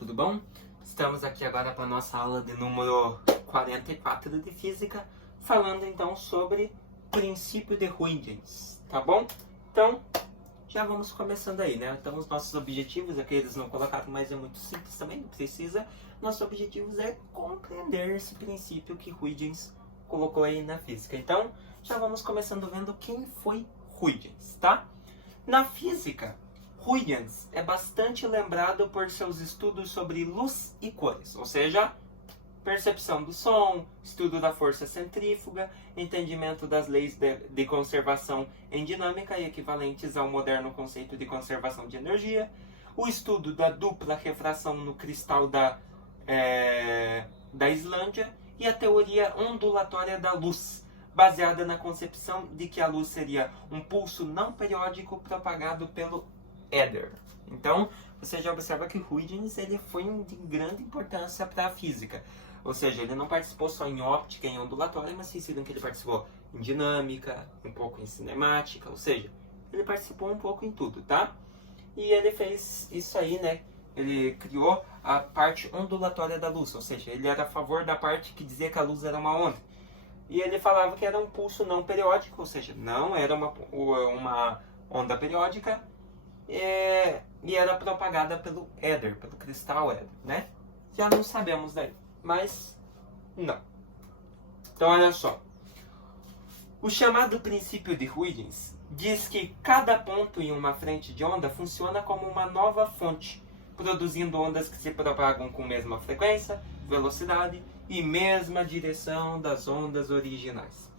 tudo bom? Estamos aqui agora para a nossa aula de número 44 de Física, falando então sobre princípio de Huygens, tá bom? Então, já vamos começando aí, né? Então, os nossos objetivos, aqui eles não colocaram, mas é muito simples também, não precisa. Nossos objetivos é compreender esse princípio que Huygens colocou aí na física. Então, já vamos começando vendo quem foi Huygens, tá? Na física, Huygens é bastante lembrado por seus estudos sobre luz e cores, ou seja, percepção do som, estudo da força centrífuga, entendimento das leis de conservação em dinâmica e equivalentes ao moderno conceito de conservação de energia, o estudo da dupla refração no cristal da Islândia e a teoria ondulatória da luz, baseada na concepção de que a luz seria um pulso não periódico propagado pelo éter. Então, você já observa que Huygens ele foi de grande importância para a física. Ou seja, ele não participou só em óptica e em ondulatória, mas vocês viram que ele participou em dinâmica, um pouco em cinemática, ou seja, ele participou um pouco em tudo, tá? E ele fez isso aí, né? Ele criou a parte ondulatória da luz, ou seja, ele era a favor da parte que dizia que a luz era uma onda. E ele falava que era um pulso não periódico, ou seja, não era uma onda periódica, e era propagada pelo éter, pelo cristal éter, né? Já não sabemos daí, mas não. Então olha só, o chamado princípio de Huygens diz que cada ponto em uma frente de onda funciona como uma nova fonte, produzindo ondas que se propagam com mesma frequência, velocidade e mesma direção das ondas originais.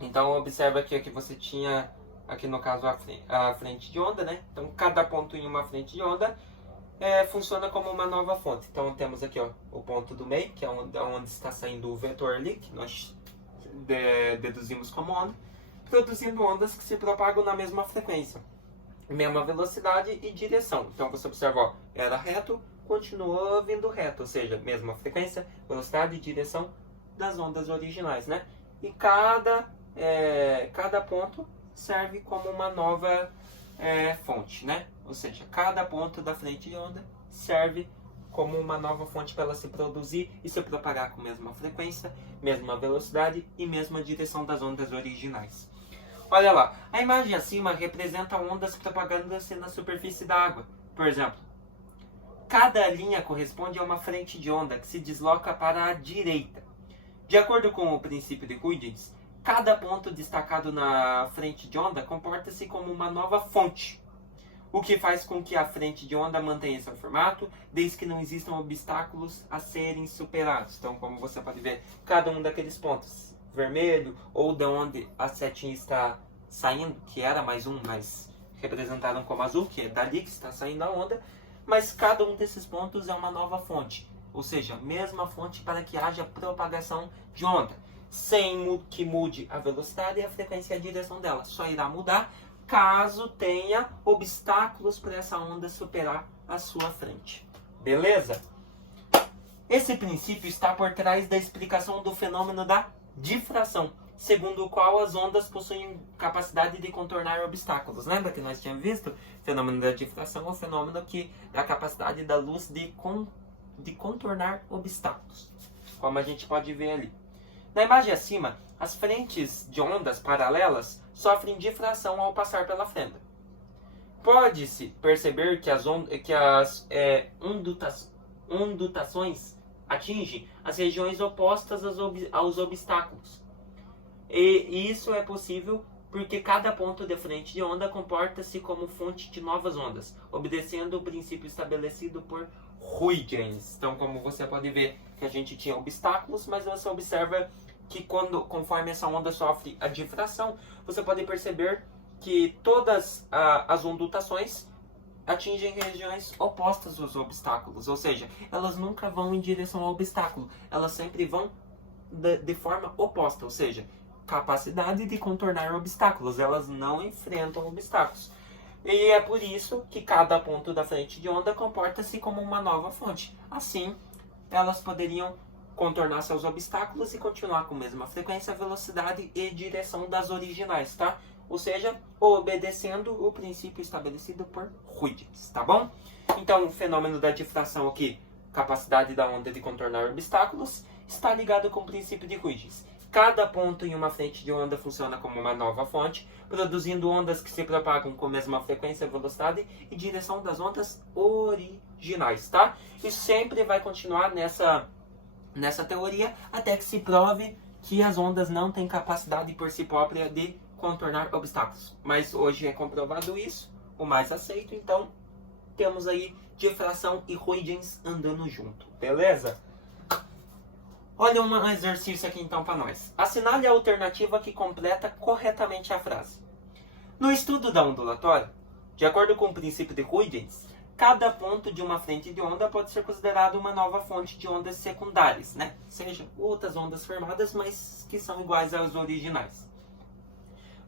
Então observa aqui que você tinha aqui no caso a frente de onda, né? Então cada ponto em uma frente de onda funciona como uma nova fonte. Então temos aqui o ponto do meio, que é onde está saindo o vetor ali, que nós deduzimos como onda, produzindo ondas que se propagam na mesma frequência, mesma velocidade e direção. Então você observa, era reto, continuou vindo reto, ou seja, mesma frequência, velocidade e direção das ondas originais, né? E cada ponto serve como uma nova fonte, né? Ou seja, cada ponto da frente de onda serve como uma nova fonte para ela se produzir e se propagar com a mesma frequência, mesma velocidade e mesma direção das ondas originais. Olha lá, a imagem acima representa ondas propagando-se na superfície da água. Por exemplo, cada linha corresponde a uma frente de onda que se desloca para a direita. De acordo com o princípio de Huygens, cada ponto destacado na frente de onda comporta-se como uma nova fonte, o que faz com que a frente de onda mantenha seu formato, desde que não existam obstáculos a serem superados. Então, como você pode ver, cada um daqueles pontos, vermelho, ou de onde a setinha está saindo, que era mais um, mas representaram como azul, que é dali que está saindo a onda, mas cada um desses pontos é uma nova fonte, ou seja, mesma fonte para que haja propagação de onda, sem que mude a velocidade e a frequência e a direção dela. Só irá mudar caso tenha obstáculos para essa onda superar a sua frente. Beleza? Esse princípio está por trás da explicação do fenômeno da difração, segundo o qual as ondas possuem capacidade de contornar obstáculos. Lembra que nós tínhamos visto? O fenômeno da difração é o fenômeno que é a capacidade da luz de contornar obstáculos, como a gente pode ver ali. Na imagem acima, as frentes de ondas paralelas sofrem difração ao passar pela frente. Pode-se perceber que as ondulações atingem as regiões opostas aos obstáculos. E isso é possível porque cada ponto de frente de onda comporta-se como fonte de novas ondas, obedecendo o princípio estabelecido por Huygens. Então, como você pode ver que a gente tinha obstáculos, mas você observa que conforme essa onda sofre a difração, você pode perceber que todas as ondulações atingem regiões opostas aos obstáculos, ou seja, elas nunca vão em direção ao obstáculo, elas sempre vão de forma oposta, ou seja, capacidade de contornar obstáculos, elas não enfrentam obstáculos. E é por isso que cada ponto da frente de onda comporta-se como uma nova fonte. Assim, elas poderiam contornar seus obstáculos e continuar com a mesma frequência, velocidade e direção das originais, tá? ou seja, obedecendo o princípio estabelecido por Huygens, tá bom? Então, o fenômeno da difração aqui, capacidade da onda de contornar obstáculos, está ligado com o princípio de Huygens. Cada ponto em uma frente de onda funciona como uma nova fonte, produzindo ondas que se propagam com a mesma frequência, velocidade e direção das ondas originais, tá? Isso sempre vai continuar nessa teoria até que se prove que as ondas não têm capacidade por si própria de contornar obstáculos. Mas hoje é comprovado isso, o mais aceito, então temos aí difração e Huygens andando junto, beleza? Olha um exercício aqui então para nós. Assinale a alternativa que completa corretamente a frase. No estudo da ondulatória, de acordo com o princípio de Huygens, cada ponto de uma frente de onda pode ser considerado uma nova fonte de ondas secundárias, né? Ou seja, outras ondas formadas, mas que são iguais às originais.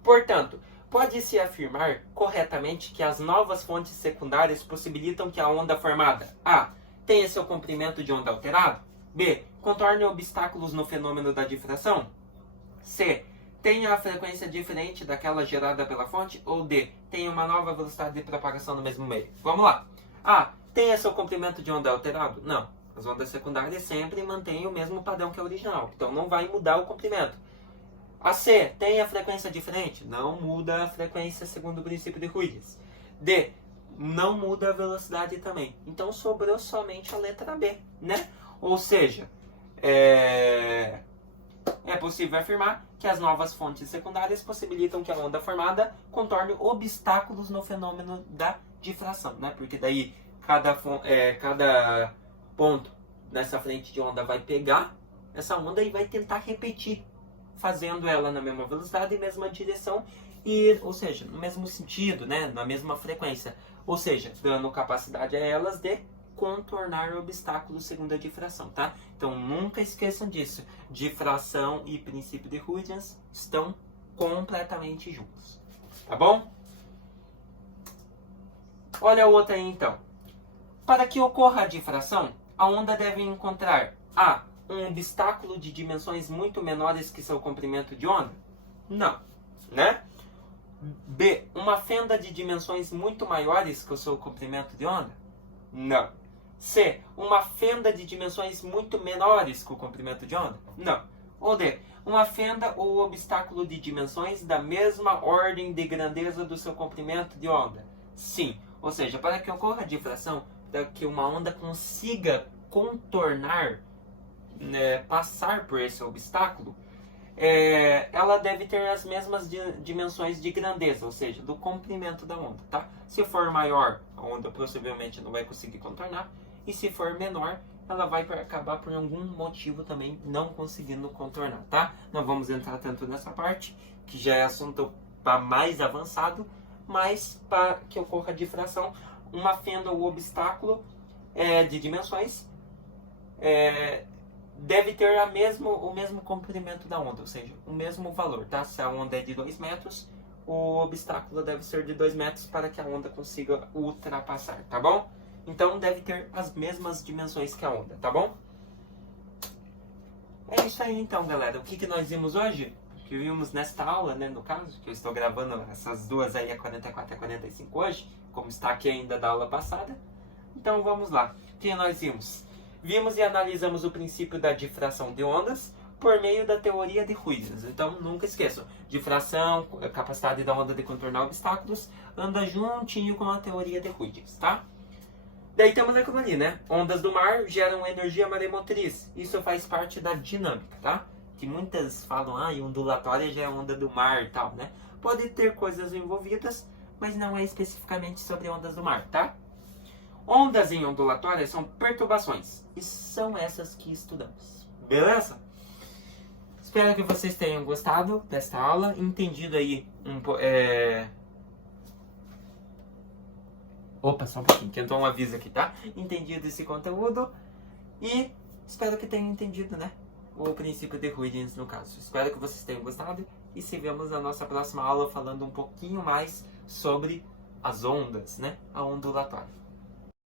Portanto, pode-se afirmar corretamente que as novas fontes secundárias possibilitam que a onda formada A. tenha seu comprimento de onda alterado, B. contorne obstáculos no fenômeno da difração, C. tenha a frequência diferente daquela gerada pela fonte, ou D. tenha uma nova velocidade de propagação no mesmo meio. Vamos lá. A. tenha seu comprimento de onda alterado? Não. As ondas secundárias sempre mantêm o mesmo padrão que a original, então não vai mudar o comprimento. A C. tem a frequência diferente? Não muda a frequência segundo o princípio de Huygens. D. não muda a velocidade também. Então sobrou somente a letra B, né? Ou seja, é possível afirmar que as novas fontes secundárias possibilitam que a onda formada contorne obstáculos no fenômeno da difração, né? Porque daí cada ponto nessa frente de onda vai pegar essa onda e vai tentar repetir, fazendo ela na mesma velocidade e mesma direção, ou seja, no mesmo sentido, né? Na mesma frequência. Ou seja, dando capacidade a elas de contornar obstáculos segundo a difração, tá? Então nunca esqueçam disso. Difração e princípio de Huygens estão completamente juntos, tá bom? Olha a outra aí então. Para que ocorra a difração, a onda deve encontrar A. um obstáculo de dimensões muito menores que seu comprimento de onda? Não, né? B. uma fenda de dimensões muito maiores que o seu comprimento de onda? Não. C. uma fenda de dimensões muito menores que o comprimento de onda? Não. Ou D. uma fenda ou obstáculo de dimensões da mesma ordem de grandeza do seu comprimento de onda? Sim. Ou seja, para que ocorra a difração, para que uma onda consiga contornar, passar por esse obstáculo, ela deve ter as mesmas dimensões de grandeza, ou seja, do comprimento da onda, tá? Se for maior, a onda possivelmente não vai conseguir contornar, e se for menor, ela vai acabar por algum motivo também não conseguindo contornar, tá? Não vamos entrar tanto nessa parte, que já é assunto mais avançado, mas para que ocorra a difração, uma fenda ou obstáculo de dimensões deve ter o mesmo comprimento da onda, ou seja, o mesmo valor, tá? Se a onda é de 2 metros, o obstáculo deve ser de 2 metros para que a onda consiga ultrapassar, tá bom? Então deve ter as mesmas dimensões que a onda, tá bom? É isso aí então, galera. O que nós vimos hoje? Que vimos nesta aula, né, no caso, que eu estou gravando essas duas aí, a 44 e a 45 hoje, como está aqui ainda da aula passada. Então vamos lá. O que nós vimos? Vimos e analisamos o princípio da difração de ondas por meio da teoria de Huygens. Então nunca esqueçam, difração, a capacidade da onda de contornar obstáculos, anda juntinho com a teoria de Huygens, tá? Daí temos aquilo ali, né? Ondas do mar geram energia maremotriz. Isso faz parte da dinâmica, tá? Que muitas falam, ondulatória já é onda do mar e tal, né? Pode ter coisas envolvidas, mas não é especificamente sobre ondas do mar, tá? Ondas em ondulatória são perturbações, e são essas que estudamos, beleza? Espero que vocês tenham gostado desta aula, entendido aí Opa, só um pouquinho, tentou um aviso aqui, tá? Entendido esse conteúdo, e espero que tenham entendido, né? O princípio de Huygens no caso. Espero que vocês tenham gostado, e se vemos na nossa próxima aula falando um pouquinho mais sobre as ondas, né? A ondulatória.